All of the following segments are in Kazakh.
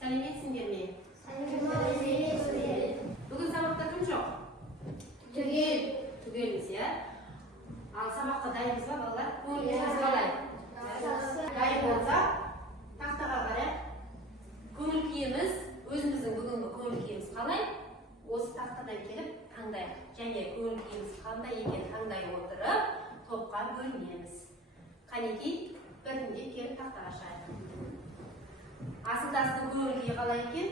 Сәлеметсіңдер ме? Бүгін сабақта кім жоқ? Түгелміз, иә? Ал сабаққа дайынбыз ба, балалар? Көңіл-күйіңіз қалай? Дайын болсақ, тақтаға қарайық. Көңіл-күйіміз, өзіміздің бүгінгі көңіл-күйіміз қалай? Осы тақтадан келіп таңдайық. Және көңіл-күйіміз қандай екен таңдай отырып, топқа бөлінеміз. Қанекей, бірінде келіп тақтаға шығайық. Асылтастың көңіл-күйі қалай екен?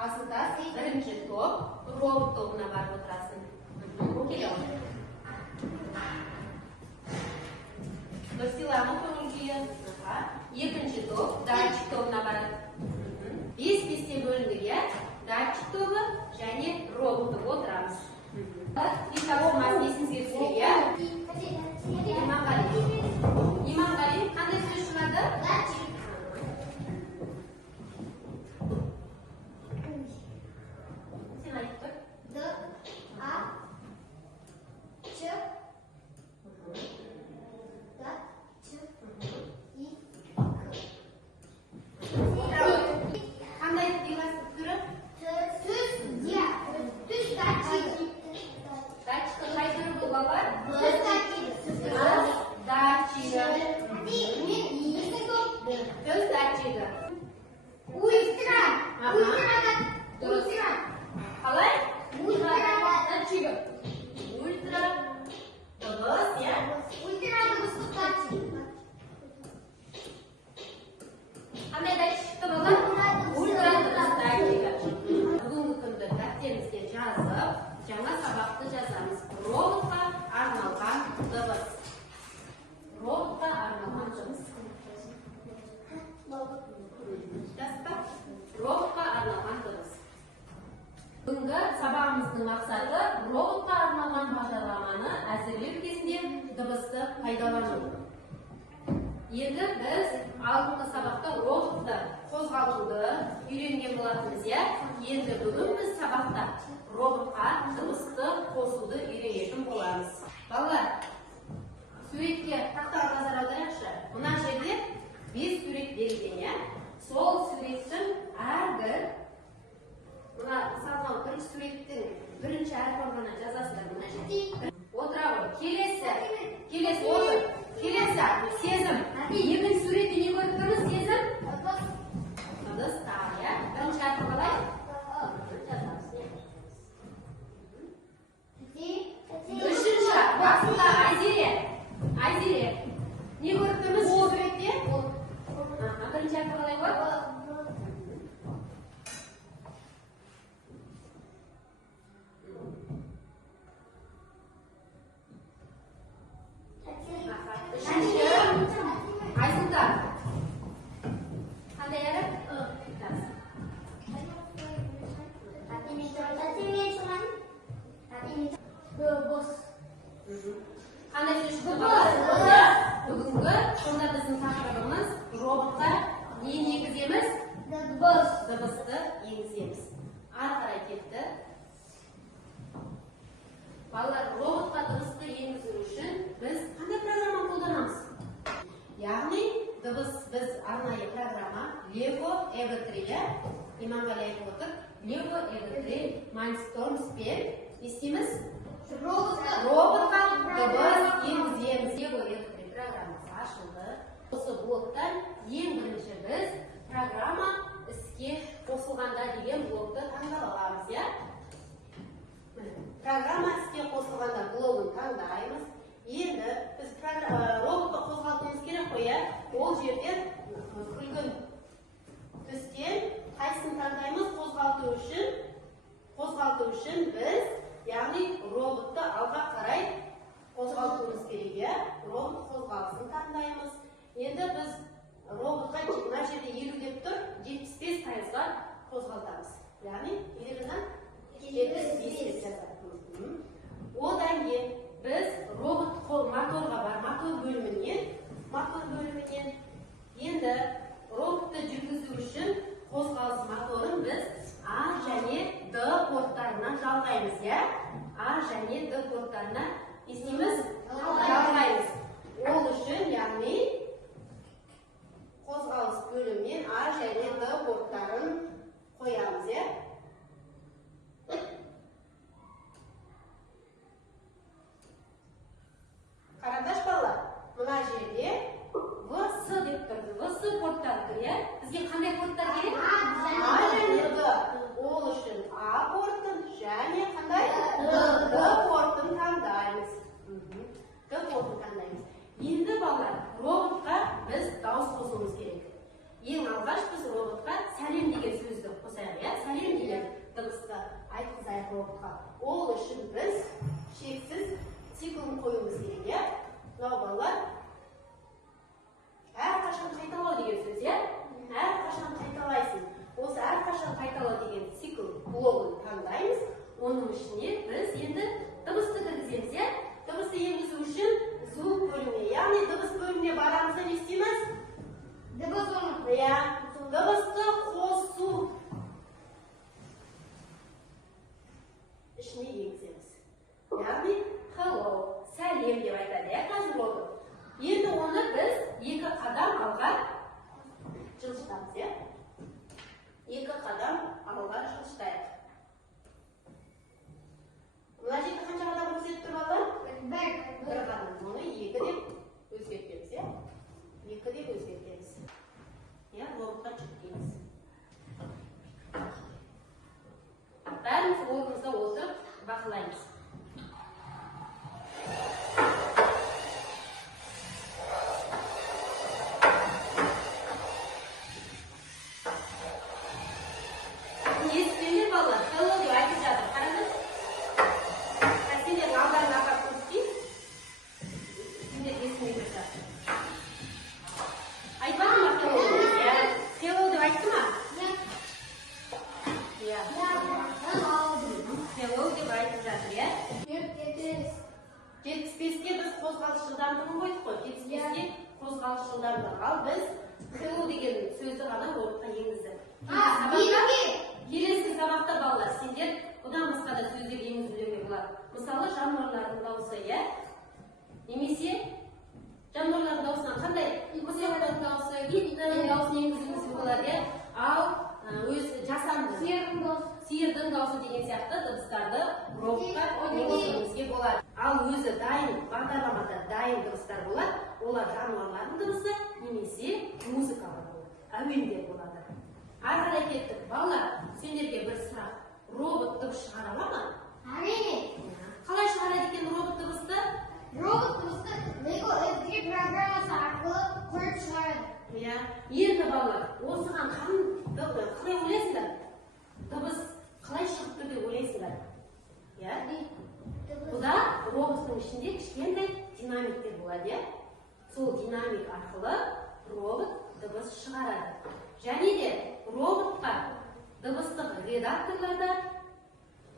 Асылтас бірінші топ, робот тобына барып отырасың. Келе отыр. Нұрсиланың көңіл-күйі. Екінші топ, датчик тобына барады. 5-5-те бөліндік, иә? Датчик тобы және робот тобы отырамыз. Итаболмасын есіңізге түсірейік, иә? Иманғали қандай сөз шығарды? Датчик. Сен айтып тұр. Қандай дегенсіз түрі? Датчиктің қай түрі бұл балалар? Датчигі. Сөз датчигі. Дұрыс. Қалай? Датчигі. Ультра. Дыбыс, иә? Қандай датчикті балалар? Ультра дыбыс датчигі. Бүгінгі күнді дәптерімізге жазып, жаңа сабақты жазамыз. Роботқа арналған дыбыс. Роботқа арналған дыбыс. Роботқа арналған дыбыс. Бүгінгі сабағымыздың мақсаты роботқа арналған бағдарламаны әзірлеу кезінде дыбысты пайдалану. Енді біз алдыңғы сабақта роботты қозғалтуды үйренген болатынбыз, иә? Енді бүгін біз сабақта роботқа дыбысты қосуды үйренетін боламыз. Балалар, суретке тақтаға назар аударайықшы. Мына жерде 5 сурет берілген, иә? Сол суреттің әрбір, мына мысалға бірінші суреттің бірінші әрпін жазасыздар мына жерде. Отыра ғой. Келесі отыр. Келесі сезім. Екінші суретте не көріп тұрмыз? Сезім? Дыбыс, иә? Бірінші әрпі қалай? Жазамыз. Үшінші басында Айзере. Не көріп тұрмыз суретте? Бірінші әрпі қалай ғой? Айсұлтан. Қандай әріп? Қандай сөз шықты? Бүгінгі сонда біздің тақырыбымыз роботқа не енгіземіз? Дыбысты енгіземіз. Ары қарай кетті. Балалар, роботқа дыбысты енгізу үшін біз қандай программа қолданамыз? Яғни, біз арнайы программа Lego EV3, Иманғали айтып отыр, Lego EV3 Mindstormspен не істейміз? Роботқа дыбыс енгіземіз. Lego EV3 программасы ашылды. Осы блоктан ең бірінші біз программа іске қосылғанда деген блокты таңдап аламыз, иә? Программа іске қосылғанда блогын таңдаймыз. Енді біз роботты қозғалтуымыз керек қой, ол жерде күлгін түстен қайсысын таңдаймыз? Қозғалту үшін біз, яғни роботты алға қарай қозғалтуымыз керек, робот қозғалысын таңдаймыз. Енді біз роботқа мына жерде 50 деп тұр, 75%-ға қозғалтамыз. Яғни 50-дан 75 деп жазамыз. Одан кейін біз моторға бар, мотор бөлімінен енді роботты жүргізу үшін қозғалыс моторын біз А және Д порттарына жалғаймыз, иә? А және Д порттарына істейміз? Жалғаймыз. Ол үшін, яғни қозғалыс айтқызайық robotқа. Ол үшін біз шексіз циклын қоюымыз керек, иә? Мынау балалар әрқашан қайталау деген сөз, иә? Әрқашан қайталайсың. Осы әрқашан қайталау деген цикл блогын таңдаймыз. Оның ішіне біз енді дыбысты кіргіземіз, иә? Дыбысты енгізу үшін звук бөліміне, яғни дыбыс бөліміне барамыз, не істейміз? Иә, дыбысты қосу ішіне енгіземіз. Яғни hello, сәлем деп айтады, иә, қазір болды. Енді оны біз 2 қадам алға жылжытамыз, иә? 2 қадам алға жылжытайық. Мына жерде қанша қадам көрсетіп тұр балалар? 1 қадам. Оны 2 деп өзгертеміз, иә? 2 деп өзгертеміз. Я роботқа жүктейміз. Бәріміз орнымызда отырып бақылаймыз. Естіңдер балалар, hello деп айтып жатыр. Қараңыз. Сендердің алдарына апарып көрсетейін. Сендер естімей тұрсыздар. Айтпады ма hello деп? Hello деп айтты ма? Иә. Hello деп айтып жатыр, иә? 75-ке біз қозғалыс жылдамдығын қойдық қой. 75-ке қозғалыс жылдамдығы. Ал біз hello деген сөзді ғана robotқа енгіздік. Келесі сабақта балалар, сендер бұдан басқа да сөздер енгізулерге болады. Мысалы, жануарлардың дауысы, иә? Немесе жануарлардың даусынан қандай? Мысықтың дауысы, иттің дауысын енгізуіміз болады, иә? Ал өз жасанды сиырдың дауысы деген сияқты дыбыстарды роботқа енгізуімізге болады. Ал өзі дайын, бағдарламада дайын дыбыстар болады. Олар жануарлардың дыбысы немесе музыкалар болады, әуендер болады. Ары қарай кеттік. Балалар, сендерге бір сұрақ. Робот дыбыс шығара ала ма? Әрине. Қалай шығарады екен робот дыбысты? Робот дыбысты Lego F3 программасы арқылы көріп шығарады. Иә. Енді балалар, осыған қалай ойлайсыңдар? Дыбыс қалай шығып тұр деп ойлайсыңдар? Иә? Бұда роботтың ішінде кішкентай динамиктер болады, иә? Сол динамик арқылы робот дыбыс шығарады. Және де роботқа дыбыстық редакторларда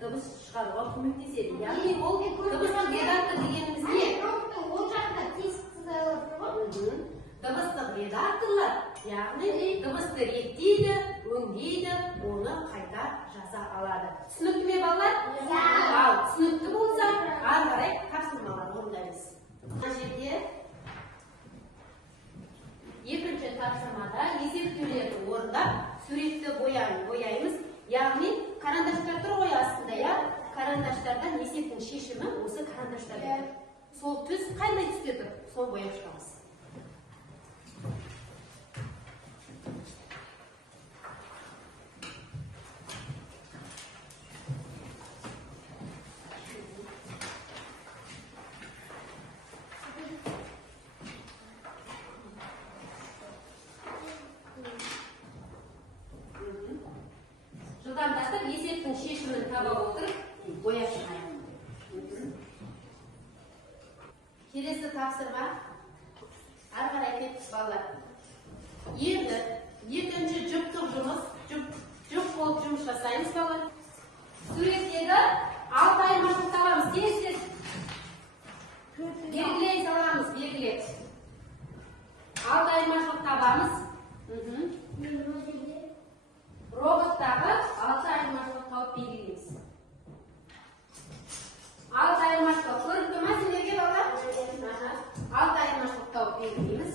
дыбыс шығаруға көмектеседі. Яғни ол дыбыстық редактор дегеніміз не? Роботтың ол жағында тесікті сайлап тұрған. Дыбыстық редакторлар, яғни дыбысты реттейді, өңдейді, оны қайта жаза алады. Түсінікті ме балалар? Ал түсінікті болса, ары қарай тапсырмалар орындаймыз. Мына жерде екінші тапсырмада есептеулерді орындап, суретті бояймыз. Яғни, карандаштар тұр ғой астында, иә? Карандаштардан есептің шешімі осы карандаштарда. Сол түс қандай түсте тұр? Сол бояп шығамыз. Жылдамдатып есептің шешімін таба отырып, бояп шығайық. Келесі тапсырма. Ары қарай кеттік балалар. Енді екінші жұптық жұмыс, жұп болып жұмыс жасаймыз балалар. Суреттегі 6 айырмашылық табамыз. Тез. Белгілей саламыз, белгілеп. 6 айырмашылық табамыз. Роботтағы 6 айырмашылық тауып белгілейміз. 6 айырмашылық көріп тұрма сендерге балалар? 6 айырмашылық тауып белгілейміз.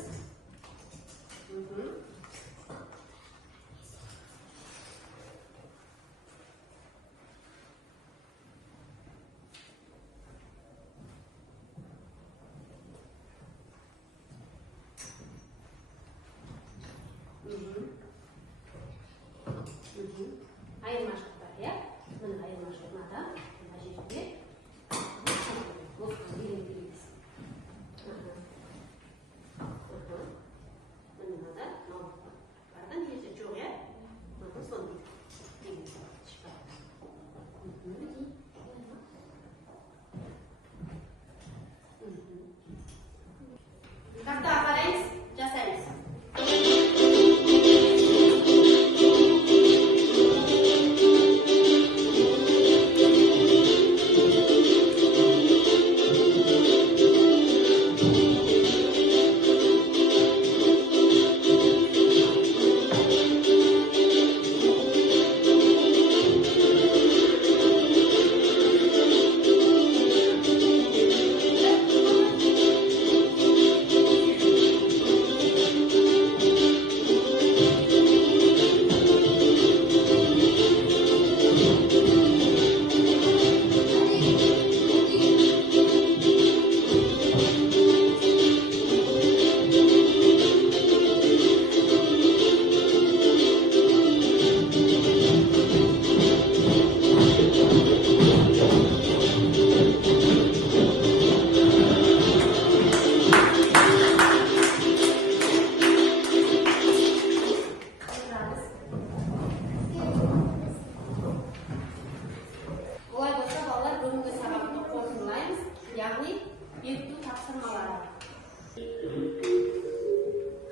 яғни бекіту тапсырмалары.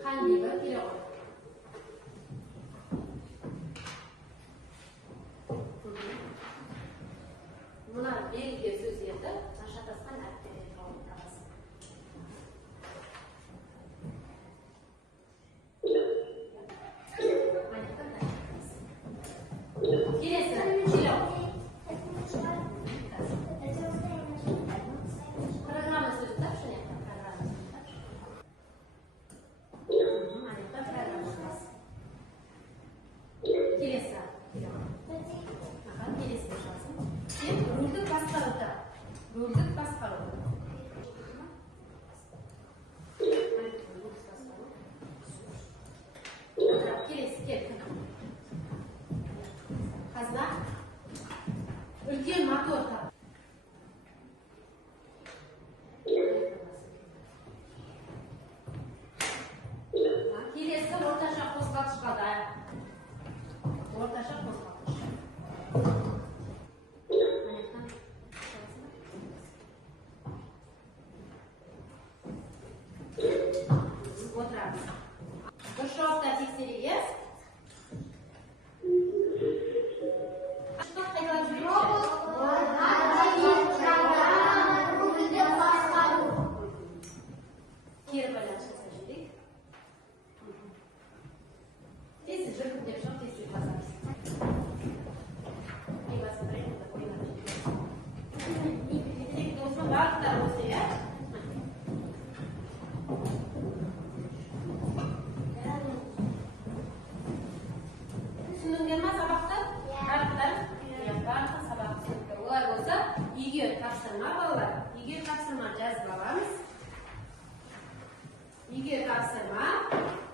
Қандегі келе ғой. Мына белгі сөздерді шатасқан әріптерге тауып табасың. Келесі келе ғой. Программа сөзі тапшы, не? Программа сөзі тапшы. Анекта программа жазасың. Келесі. Келесі жазасың. Сен рөлдік басқаруды. Рөлдік басқару. Келесі, кел. Қазір үлкен мотор тап. Келесі орташа қозғалтқышқа дайын. Орташа қозғалтқыш. Отырамыз. Дұрыс жауапты тексерейік. Қайталап кері байланыс жасап жіберейік. Тез жүріп деп жоқ, тез жүріп басамыз. Не басып тұрайын, ойлап жүрейік. Осының бағыттары осы, иә? Түсіндіңдер ма сабақты? Бағыттар? Бағыттар сабақ түсінікті. Олай болса, үйге тапсырма балалар. Үйге тапсырма жазып аламыз. Үйге тапсырма,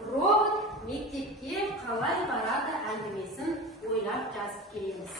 робот мектепке қалай барады әңгімесін ойлап жазып келеміз.